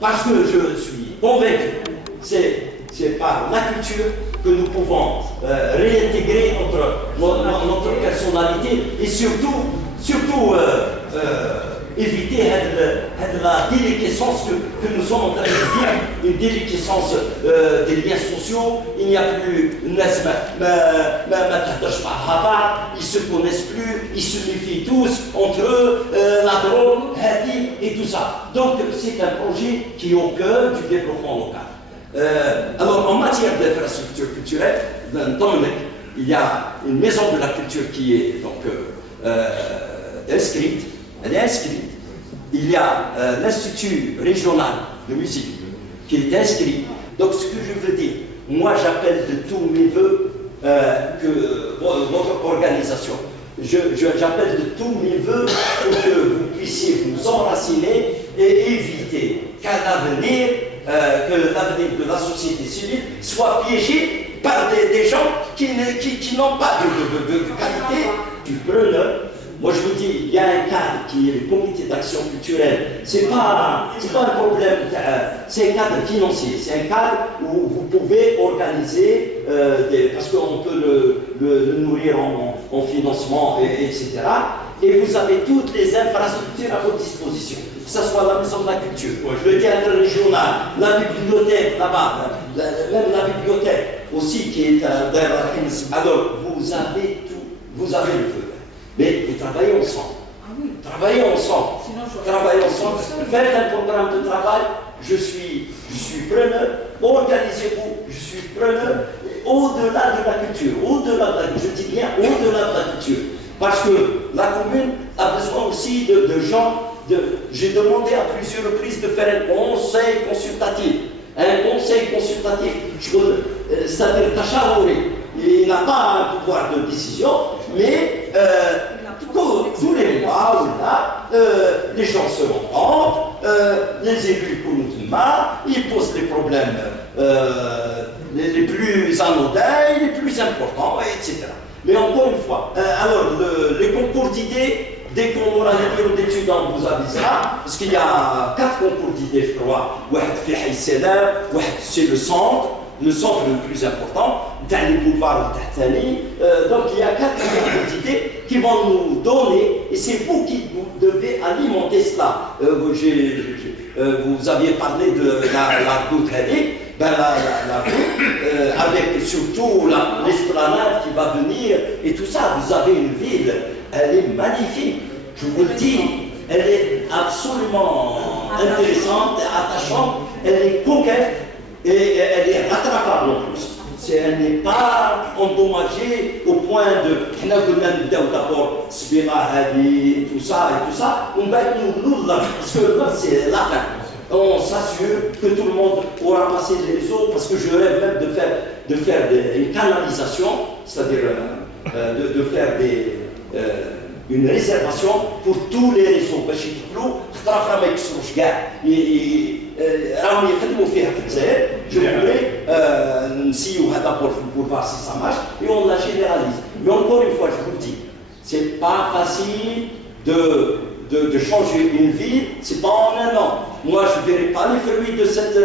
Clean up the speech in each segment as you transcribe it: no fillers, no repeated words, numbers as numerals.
Parce que je suis convaincu, c'est par la culture que nous pouvons réintégrer notre personnalité et surtout éviter la déliquescence que nous sommes en train de vivre, une déliquescence des liens sociaux. Il n'y a plus ils se connaissent plus, ils se méfient tous entre eux, la drogue, et tout ça. Donc c'est un projet qui est au cœur du développement local. Alors en matière d'infrastructure culturelle, dans Dominic, il y a une maison de la culture qui est donc inscrite. Elle est inscrite. Il y a l'Institut régional de musique qui est inscrit. Donc ce que je veux dire, moi j'appelle de tous mes voeux que votre organisation, j'appelle de tous mes voeux pour que vous puissiez vous enraciner et éviter qu'à l'avenir, que l'avenir de la société civile soit piégé par des gens qui n'ont pas de qualité. Du preneur. Moi je vous dis, il y a un cadre qui est le comité d'action culturelle. C'est pas un problème, c'est un cadre financier, c'est un cadre où vous pouvez organiser, parce qu'on peut le nourrir en financement, etc. Et vous avez toutes les infrastructures à votre disposition, que ce soit la maison de la culture, le théâtre régional, la bibliothèque là-bas, même la bibliothèque aussi qui est derrière. Alors vous avez tout, vous avez le feu. Mais vous travaillez ensemble. Ah oui. Travaillez ensemble. Travaillez ensemble. Faites un programme de travail. Je suis preneur. Organisez-vous. Je suis preneur. Au-delà de la culture. Je dis bien au-delà de la culture. Parce que la commune a besoin aussi de gens. J'ai demandé à plusieurs reprises de faire un conseil consultatif. Un conseil consultatif. C'est-à-dire Tacharouri. Il n'a pas un pouvoir de décision, mais tous les mois ou là, les gens se rencontrent, les élus ils posent les problèmes les plus anodins, les plus importants, etc. Mais encore une fois, alors les concours d'idées, dès qu'on aura les bureaux d'études, on vous avisera, parce qu'il y a 4 concours d'idées, je crois. C'est le centre le plus important, dans les boulevards de Tahtani. Donc il y a 4 concours d'idées qui vont nous donner, et c'est vous qui devez alimenter cela. Vous aviez parlé de la Doutali, la ville, avec surtout l'esplanade qui va venir, et tout ça. Vous avez une ville, elle est magnifique, je vous le dis, elle est absolument intéressante, attachante, elle est coquette, et elle est rattrapable en plus. Elle n'est pas endommagée au point de. D'abord, tout ça, on va nous parce que là, c'est la fin. On s'assure que tout le monde aura passé les réseaux, parce que je rêve même de faire une canalisation, c'est-à-dire de faire une réservation pour tous les réseaux. باش يدخلوا خطره ما يكسروش كاع راهم يخدموا فيها في الجزائر. Je voudrais نسيو هذا pour voir si ça marche et on la généralise. Mais encore une fois, je vous le dis, c'est pas facile de changer une ville, c'est pas en un an. Moi, je ne verrai pas les fruits de cette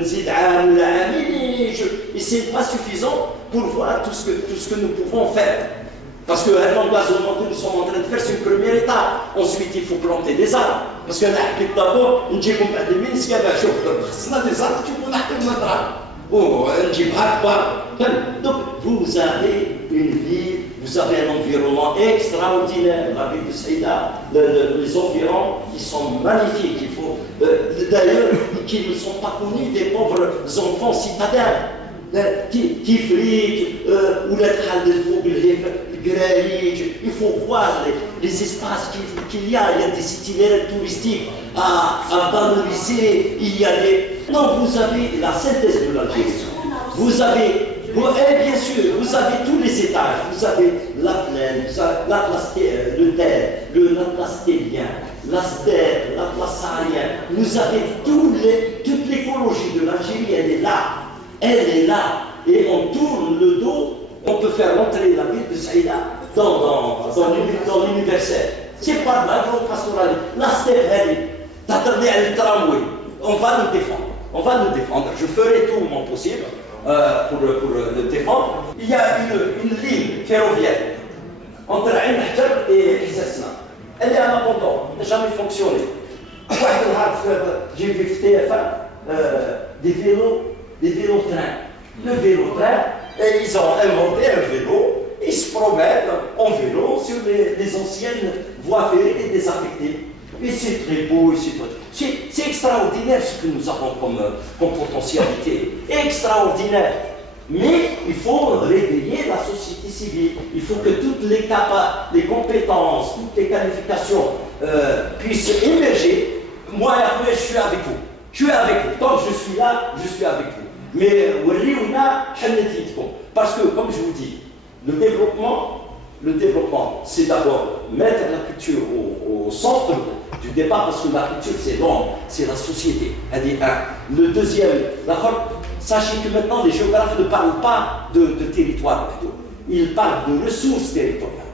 نزيد عام ولا عامين, et c'est pas suffisant pour voir tout ce que nous pouvons faire. Parce que l'emplacement que nous sommes en train de faire, c'est une première étape. Ensuite, il faut planter des arbres. Parce que d'abord, nous avons des arbres, donc, vous avez une ville, vous avez un environnement extraordinaire. La ville de Saïda, les environs, ils sont magnifiques. Il faut, d'ailleurs, qui ne sont pas connus des pauvres enfants citadins. Ou il faut voir les espaces qu'il y a. Il y a des itinéraires touristiques à valoriser. Il y a des. Non, vous avez la synthèse de l'Algérie. Vous avez, bien sûr, vous avez tous les étages. Vous avez la plaine, l'Atlas le terre, l'Atlas télien, la steppe, l'Atlas saharien. Vous avez toute l'écologie de l'Algérie, elle est là. Elle est là, et on tourne le dos, on peut faire rentrer la ville de Saïda dans l'universel. C'est pas de l'agro-pastoralisme. La steppe, On va nous défendre. On va nous défendre. Je ferai tout mon possible pour le défendre. Il y a une ligne ferroviaire entre Ain Hajar et Hissasna. Elle est à l'abandon. Elle n'a jamais fonctionné. J'ai vu TF1 des vélos-trains. Le vélo-train, et ils ont inventé un vélo. Ils se promènent en vélo sur les anciennes voies ferrées et désaffectées. Et c'est très beau, c'est extraordinaire ce que nous avons comme potentialité. Extraordinaire. Mais il faut réveiller la société civile. Il faut que toutes les compétences, toutes les qualifications puissent émerger. Moi, je suis avec vous. Je suis avec vous. Tant que je suis là, je suis avec vous. Mais parce que, comme je vous dis, le développement, c'est d'abord mettre la culture au centre du débat, parce que la culture, c'est l'homme, c'est la société. Le deuxième, sachez que maintenant, les géographes ne parlent pas de territoire, ils parlent de ressources territoriales.